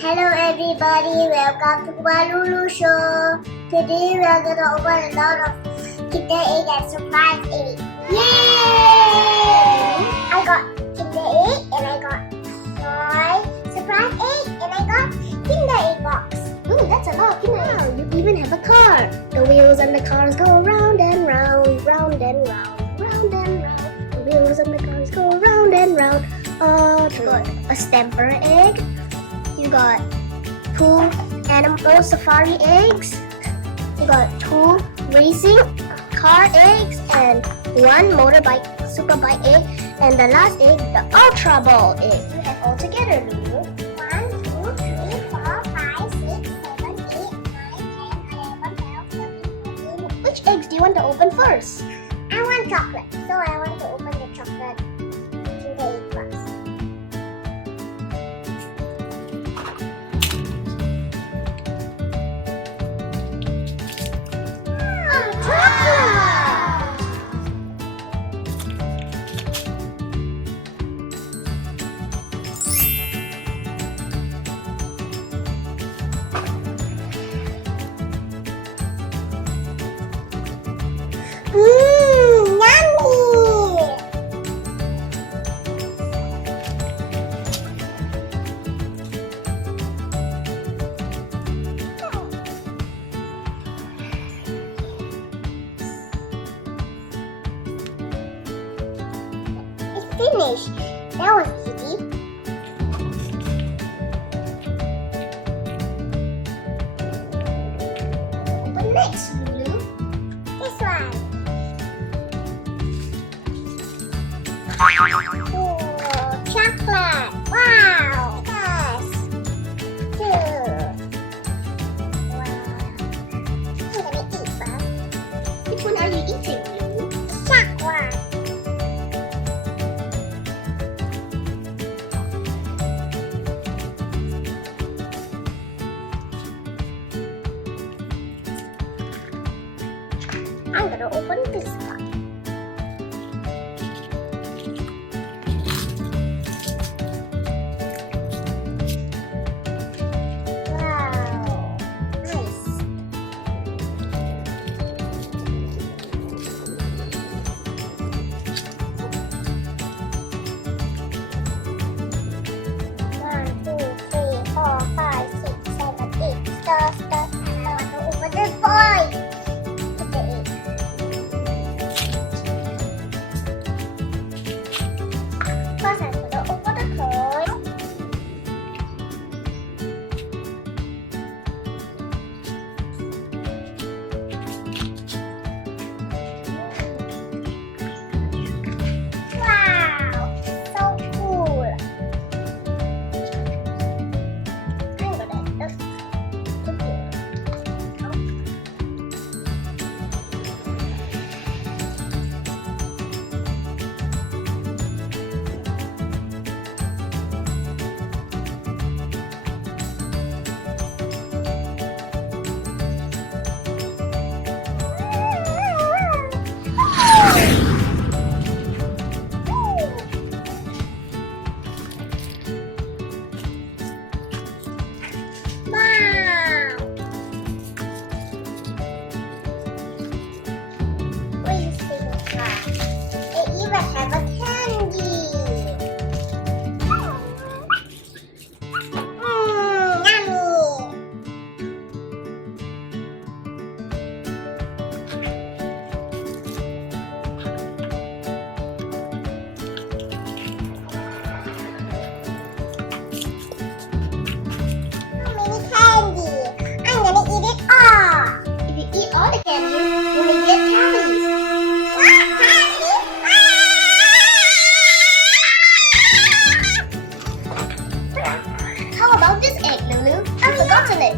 Hello everybody, welcome to my Lulu show. Today we are gonna open a lot of Kinder egg and surprise egg. Yay! I got Kinder egg and I got toy surprise egg and I got Kinder egg box. Ooh, that's a lot of Kinder egg. Wow, you even have a car. The wheels on the cars go round and round, round and round, round and round. The wheels on the cars go round and round. You got a stamper egg. You got 2 animal safari eggs. You got 2 racing car eggs and 1 motorbike super bike egg. And the last egg, the ultra ball egg. You have all together, Lulu. 1, 2, 3, 4, 5, 6, 7, 8, 9, 10, 11, 12, 13, 14. Which eggs do you want to open first? I want chocolate, so I want to open the chocolate in the egg box. Yummy! It's finished. That was easy. Open next, Lulu. This one. Ooh, chocolate! Wow! Yes! 2. Wow! I'm gonna eat first. Which one are you eating, Lulu? Chocolate! I'm gonna open this one. Wow, nice. One, 2, 3, 4, 5, 6, 7, 8. Stop. I want to open this boy. First, I'm gonna open the toy. Wow, so cool. I'm gonna just put it out. Wow! What is this one? It even have a candy. Yummy! How many candy? I'm gonna eat it all. If you eat all the candy, you may get cavities. What candy? How about this egg, Lulu? I've forgotten it.